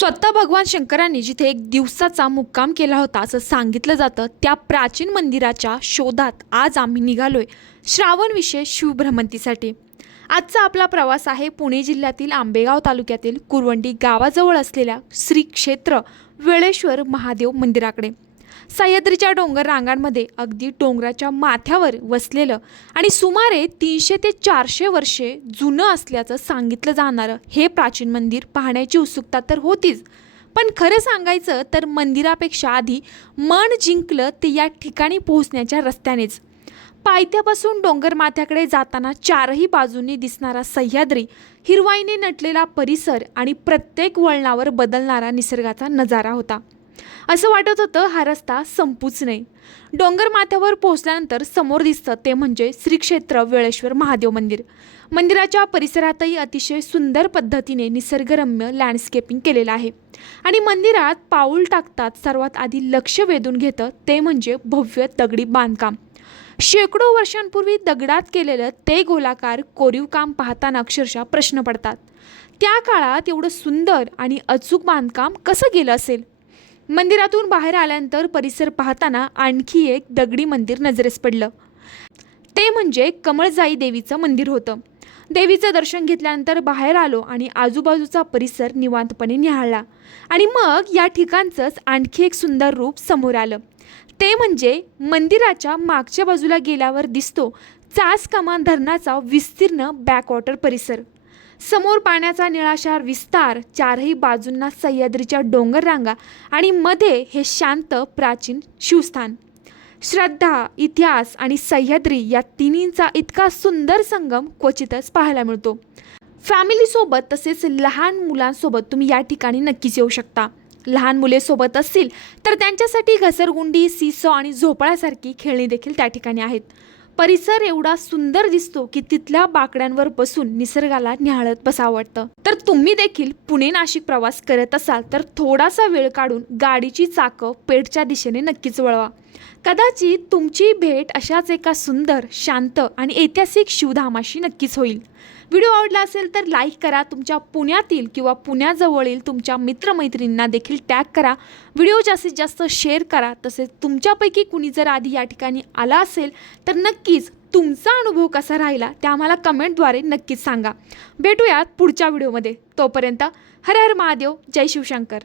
स्वतः भगवान शंकरांनी जिथे एक दिवसाचा मुक्काम केला होता असं सांगितलं जातं, त्या प्राचीन मंदिराच्या शोधात आज आम्ही निघालोय श्रावण विशेष शिवभ्रमंतीसाठी। आजचा आपला प्रवास आहे पुणे जिल्ह्यातील आंबेगाव तालुक्यातील कुरवंडी गावाजवळ असलेल्या श्री क्षेत्र वेळेश्वर महादेव मंदिराकडे। सह्याद्रीच्या डोंगर रांगांमध्ये अगदी डोंगराच्या माथ्यावर वसलेलं आणि सुमारे 300 ते 400 वर्षे जुनं असल्याचं सांगितलं जाणारं हे प्राचीन मंदिर पाहण्याची उत्सुकता तर होतीच, पण खरं सांगायचं तर मंदिरापेक्षा आधी मन जिंकलं ते या ठिकाणी पोहोचण्याच्या रस्त्यानेच। पायथ्यापासून डोंगर माथ्याकडे जाताना चारही बाजूंनी दिसणारा सह्याद्री, हिरवाईने नटलेला परिसर आणि प्रत्येक वळणावर बदलणारा निसर्गाचा नजारा होता। असं वाटत होतं हा रस्ता संपूच नाही। डोंगर माथ्यावर पोहोचल्यानंतर समोर दिसतं ते म्हणजे श्री क्षेत्र वेळेश्वर महादेव मंदिर। मंदिराच्या परिसरातही अतिशय सुंदर पद्धतीने निसर्गरम्य लँडस्केपिंग केलेलं आहे आणि मंदिरात पाऊल टाकतात सर्वात आधी लक्ष वेधून घेतं ते म्हणजे भव्य दगडी बांधकाम। शेकडो वर्षांपूर्वी दगडात केलेलं ते गोलाकार कोरीव काम पाहताना अक्षरशः प्रश्न पडतात, त्या काळात एवढं सुंदर आणि अचूक बांधकाम कसं केलं असेल। मंदिरातून बाहेर आल्यानंतर परिसर पाहताना आणखी एक दगडी मंदिर नजरेस पडलं, ते म्हणजे कमळजाई देवीचं मंदिर होतं। देवीचं दर्शन घेतल्यानंतर बाहेर आलो आणि आजूबाजूचा परिसर निवांतपणे निहाळला आणि मग या ठिकाणचंच आणखी एक सुंदर रूप समोर आलं, ते म्हणजे मंदिराच्या मागच्या बाजूला गेल्यावर दिसतो चास कमान धरणाचा विस्तीर्ण बॅकवॉटर परिसर। समोर पाण्याचा निळाशार विस्तार, चारही बाजूंना सह्याद्रीच्या डोंगर रांगा आणि मध्ये हे शांत प्राचीन शिवस्थान। श्रद्धा, इतिहास आणि सह्याद्री या तिन्हींचा इतका सुंदर संगम क्वचितच पाहायला मिळतो। फॅमिलीसोबत तसेच लहान मुलांसोबत तुम्ही या ठिकाणी नक्कीच येऊ शकता। लहान मुले सोबत असतील तर त्यांच्यासाठी घसरगुंडी, सीसॉ आणि झोपाळ्यासारखी खेळणी देखील त्या ठिकाणी आहेत। परिसर एवढा सुंदर दिसतो की तिथल्या बाकड्यांवर बसून निसर्गाला निहाळत बसावं वाटतं। तर तुम्ही देखील पुणे नाशिक प्रवास करत असाल तर थोडासा वेळ काढून गाडीची चाकं पेठच्या दिशेने नक्कीच वळवा। कदाचित तुमची भेट अशाच एका सुंदर, शांत आणि ऐतिहासिक शिवधामाशी नक्कीच होईल। व्हिडिओ आवडला असेल तर लाईक करा, तुमच्या पुण्यातील किंवा पुण्याजवळील तुमच्या मित्रमैत्रिणींना देखील टॅग करा, व्हिडिओ जास्तीत जास्त शेअर करा। तसेच तुमच्यापैकी कुणी जर आधी या ठिकाणी आला असेल तर नक्कीच तुमचा अनुभव कसा राहिला ते आम्हाला कमेंटद्वारे नक्कीच सांगा। भेटूयात पुढच्या व्हिडिओमध्ये, तोपर्यंत हर हर महादेव, जय शिवशंकर।